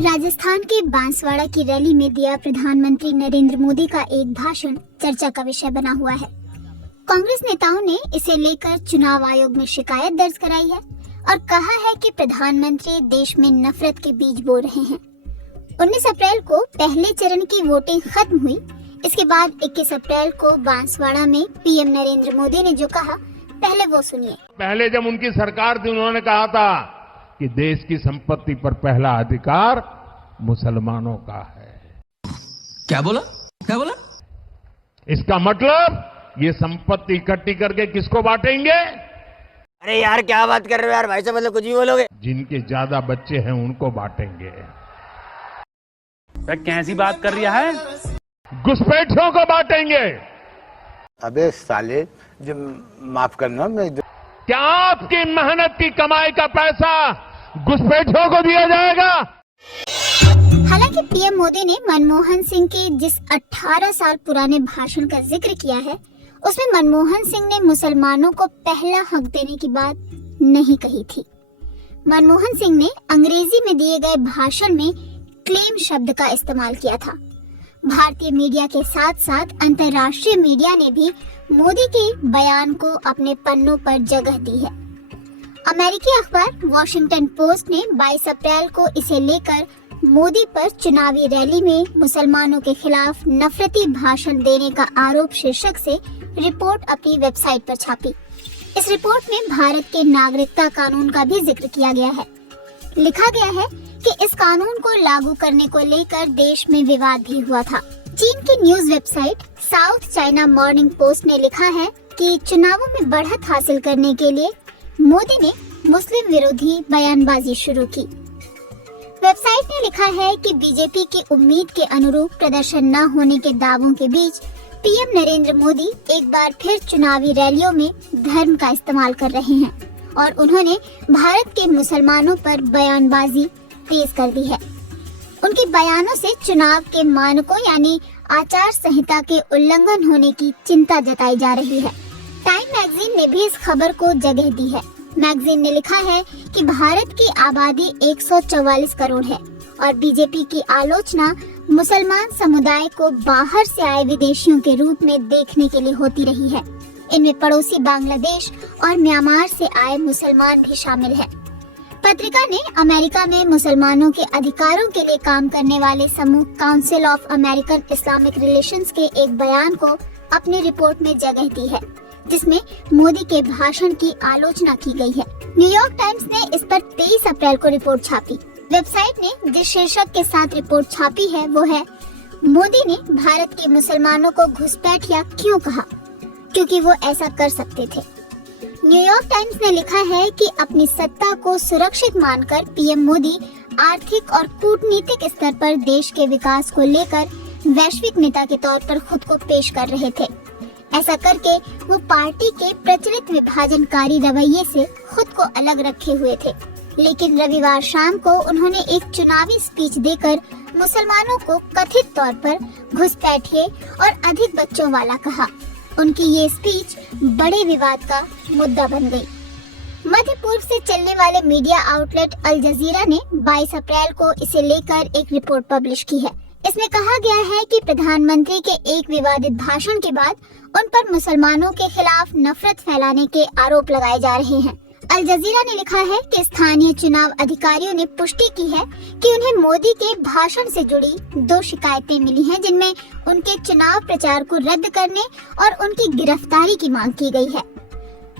राजस्थान के बांसवाड़ा की रैली में दिया प्रधानमंत्री नरेंद्र मोदी का एक भाषण चर्चा का विषय बना हुआ है। कांग्रेस नेताओं ने इसे लेकर चुनाव आयोग में शिकायत दर्ज कराई है और कहा है कि प्रधानमंत्री देश में नफरत के बीज बो रहे हैं। 19 अप्रैल को पहले चरण की वोटिंग खत्म हुई। इसके बाद 21 अप्रैल को बांसवाड़ा में पीएम नरेंद्र मोदी ने जो कहा, पहले वो सुनिए। पहले जब उनकी सरकार थी, उन्होंने कहा था कि देश की संपत्ति पर पहला अधिकार मुसलमानों का है। क्या बोला? इसका मतलब ये संपत्ति इकट्ठी करके किसको बांटेंगे? अरे यार क्या बात कर रहे हो यार, भाई साहब मतलब कुछ भी बोलोगे। जिनके ज्यादा बच्चे हैं उनको बांटेंगे। कैसी बात कर रहा है? घुसपैठियों को बांटेंगे। अबे साले, जो माफ करना, मैं क्या आपकी मेहनत की कमाई का पैसा घुसपैठियों को दिया जाएगा? हालांकि पीएम मोदी ने मनमोहन सिंह के जिस 18 साल पुराने भाषण का जिक्र किया है, उसमें मनमोहन सिंह ने मुसलमानों को पहला हक देने की बात नहीं कही थी। मनमोहन सिंह ने अंग्रेजी में दिए गए भाषण में क्लेम शब्द का इस्तेमाल किया था। भारतीय मीडिया के साथ साथ अंतर्राष्ट्रीय मीडिया ने भी मोदी के बयान को अपने पन्नों पर जगह दी है। अमेरिकी अखबार वॉशिंगटन पोस्ट ने 22 अप्रैल को इसे लेकर मोदी पर चुनावी रैली में मुसलमानों के खिलाफ नफरती भाषण देने का आरोप शीर्षक से रिपोर्ट अपनी वेबसाइट पर छापी। इस रिपोर्ट में भारत के नागरिकता कानून का भी जिक्र किया गया है। लिखा गया है कि इस कानून को लागू करने को लेकर देश में विवाद भी हुआ था। चीन की news website south China morning post ने लिखा है कि चुनावों में बढ़त हासिल करने के लिए मोदी ने मुस्लिम विरोधी बयानबाजी शुरू की। वेबसाइट ने लिखा है कि बीजेपी की उम्मीद के अनुरूप प्रदर्शन न होने के दावों के बीच पीएम नरेंद्र मोदी एक बार फिर चुनावी रैलियों में धर्म का इस्तेमाल कर रहे हैं और उन्होंने भारत के मुसलमानों पर बयानबाजी तेज कर दी है। उनके बयानों से चुनाव के मानकों यानी आचार संहिता के उल्लंघन होने की चिंता जताई जा रही है। टाइम मैगजीन ने भी इस खबर को जगह दी है। मैगजीन ने लिखा है कि भारत की आबादी 144 करोड़ है और बीजेपी की आलोचना मुसलमान समुदाय को बाहर से आए विदेशियों के रूप में देखने के लिए होती रही है। इनमें पड़ोसी बांग्लादेश और म्यांमार से आए मुसलमान भी शामिल हैं। पत्रिका ने अमेरिका में मुसलमानों के अधिकारों के लिए काम करने वाले समूह council of American Islamic relations के एक बयान को अपनी रिपोर्ट में जगह दी है, जिसमें मोदी के भाषण की आलोचना की गई है। न्यूयॉर्क टाइम्स ने इस पर 23 अप्रैल को रिपोर्ट छापी। वेबसाइट ने जिस शीर्षक के साथ रिपोर्ट छापी है वो है, मोदी ने भारत के मुसलमानों को घुसपैठिया क्यों कहा, क्योंकि वो ऐसा कर सकते थे। न्यूयॉर्क टाइम्स ने लिखा है कि अपनी सत्ता को सुरक्षित मानकर पीएम मोदी आर्थिक और कूटनीतिक स्तर पर देश के विकास को लेकर वैश्विक नेता के तौर पर खुद को पेश कर रहे थे। ऐसा करके वो पार्टी के प्रचलित विभाजनकारी रवैये से खुद को अलग रखे हुए थे। लेकिन रविवार शाम को उन्होंने एक चुनावी स्पीच देकर मुसलमानों को कथित तौर पर घुसपैठिए और अधिक बच्चों वाला कहा। उनकी ये स्पीच बड़े विवाद का मुद्दा बन गई। मध्य पूर्व से चलने वाले मीडिया आउटलेट अल जजीरा ने 22 अप्रैल को इसे लेकर एक रिपोर्ट पब्लिश की है। इसमें कहा गया है कि प्रधानमंत्री के एक विवादित भाषण के बाद उन पर मुसलमानों के खिलाफ नफरत फैलाने के आरोप लगाए जा रहे हैं। अल जजीरा ने लिखा है कि स्थानीय चुनाव अधिकारियों ने पुष्टि की है कि उन्हें मोदी के भाषण से जुड़ी 2 शिकायतें मिली हैं, जिनमें उनके चुनाव प्रचार को रद्द करने और उनकी गिरफ्तारी की मांग की गई है।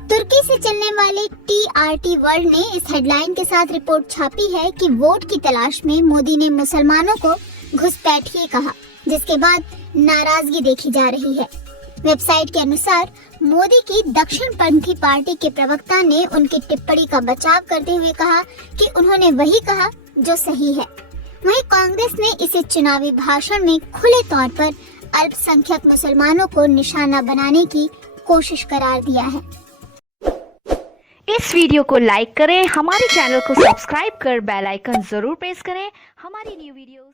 तुर्की से चलने वाले TRT वर्ल्ड ने इस हेडलाइन के साथ रिपोर्ट छापी है कि वोट की तलाश में मोदी ने मुसलमानों को घुसपैठिए कहा, जिसके बाद नाराजगी देखी जा रही है। वेबसाइट के अनुसार मोदी की दक्षिणपंथी पार्टी के प्रवक्ता ने उनकी टिप्पणी का बचाव करते हुए कहा कि उन्होंने वही कहा जो सही है। वहीं कांग्रेस ने इसे चुनावी भाषण में खुले तौर पर अल्पसंख्यक मुसलमानों को निशाना बनाने की कोशिश करार दिया है। इस वीडियो को लाइक करें, हमारे चैनल को सब्सक्राइब कर बेल आइकन जरूर प्रेस करें हमारी न्यू वीडियोस